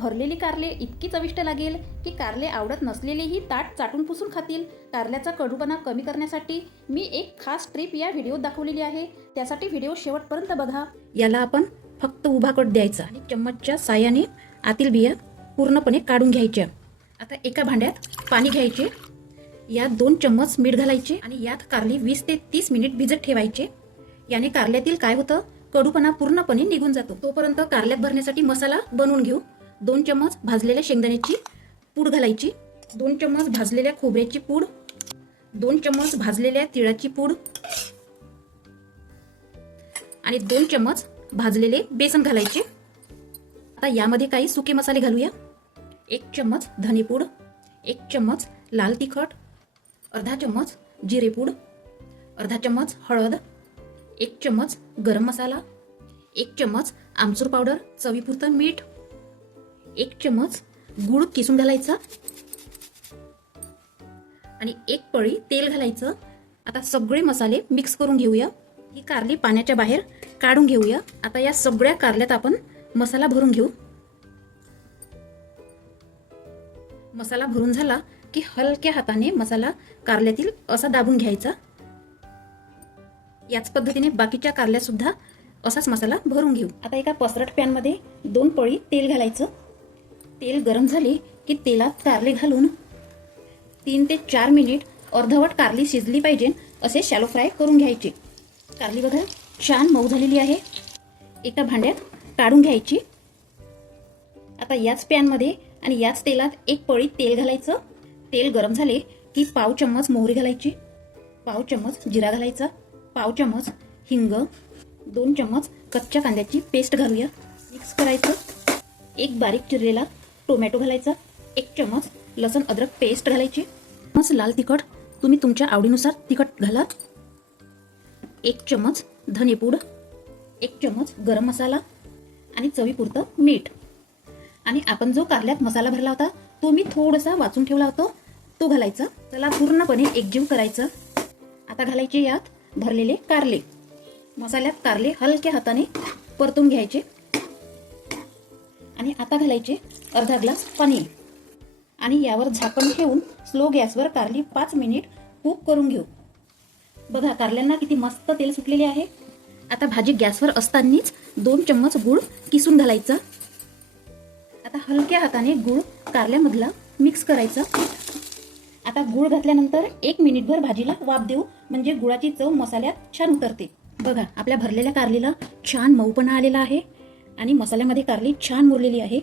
भरलेली कारले इतकी चविष्ट लागेल की कारले आवडत नसलेलेही ताट चाटून पुसून खातील। कारल्याचा कडूपणा कमी करण्यासाठी मी एक खास ट्रिप या व्हिडिओत दाखवलेली आहे, त्यासाठी व्हिडिओ शेवटपर्यंत बघा। याला आपण फक्त उभा कट द्यायचा आणि चम्मचच्या साहाय्याने आतील बिया पूर्णपणे काढून घ्यायच्या। आता एका भांड्यात पाणी घ्यायचे, यात 2 चम्मच मीठ घालायचे आणि यात कारली 20 ते 30 मिनिट भिजत ठेवायचे। याने कारल्यातील काय होतं, कडूपणा पूर्णपणे निघून जातो। तोपर्यंत कारल्यात भरण्यासाठी मसाला बनवून घेऊ। 2 चम्मच भाजलेल्या शेंगदाण्याची पूड घालायची, 2 चम्मच भाजलेल्या खोबऱ्याची पूड, 2 चम्मच भाजलेल्या तिळाची पूड आणि 2 चम्मच भाजलेले बेसन घालायचे। आता यामध्ये काही सुके मसाले घालूया। 1 चम्मच धनेपूड, 1 चम्मच लाल तिखट, अर्धा चम्मच जिरेपूड, अर्धा चम्मच हळद, 1 चम्मच गरम मसाला, 1 चम्मच आमचूर पावडर, चवीपुरतं मीठ, 1 चम्मच गूळ किसून घालायचा आणि 1 पळी तेल घालायचं। आता सगळे मसाले मिक्स करून घेऊया। ही कारली पाण्याच्या बाहेर काढून घेऊया। आता या सगळ्या कारल्यात आपण मसाला भरून घेऊ। मसाला भरून झाला की हलक्या हाताने मसाला कारल्यातील असा दाबून घ्यायचा। याच पद्धतीने बाकीच्या कारल्या सुद्धा असाच मसाला भरून घेऊ। आता एका पसरट पॅन मध्ये 2 पळी तेल घालायचं। तेल गरम झाले की तेलात कारले घालून 3 ते 4 मिनिट अर्धवट कारली शिजली पाहिजे असे शॅलो फ्राय करून घ्यायचे। कारली बघा छान मऊ झालेली आहे। एका भांड्यात काढून घ्यायची। आता याच पॅन मध्ये आणि याच तेलात 1 पळी तेल घालायचं। तेल गरम झाले की पाव चम्मच मोहरी घालायची, पाव चम्मच जिरा घालायचा, पाव चम्मच हिंग, 2 चम्मच कच्च्या कांद्याची पेस्ट घालूया। मिक्स करायचं। 1 बारीक चिरलेला टोमॅटो घालायचा, 1 चम्मच लसूण अद्रक पेस्ट घालायची, चम्मच लाल तिखट तुम्ही तुमच्या आवडीनुसार तिखट घाला, 1 चम्मच धनेपूड, 1 चम्मच गरम मसाला आणि चवीपुरतं मीठ। आणि आपण जो कारल्यात मसाला भरला होता तो मी थोडासा वाचून ठेवला होता तो घालायचा। त्याला पूर्णपणे एकजीव करायचं। आता घालायचे यात भरलेले कारले। मसाल्यात कारले हलक्या हाताने परतून घ्यायचे आणि आता घालायचे अर्धा ग्लास पाणी आणि यावर झाकण ठेवून स्लो गॅसवर कारली 5 मिनिट कुक करून घेऊ। बघा कारल्यांना किती मस्त तेल सुटलेले आहे। आता भाजी गॅसवर असतानाच 2 चम्मच गूळ किसून घालायचा। आता हलक्या हाताने गूळ कारल्यामधला मिक्स करायचा। आता गूळ घातल्यानंतर 1 मिनिटभर भाजीला वाफ देऊ, म्हणजे गुळाची चव मसाल्यात छान उतरते। बघा आपल्या भरलेल्या कारलीला छान मऊपणा आलेला आहे आणि मसाल्यामध्ये कारली छान मुरलेली आहे।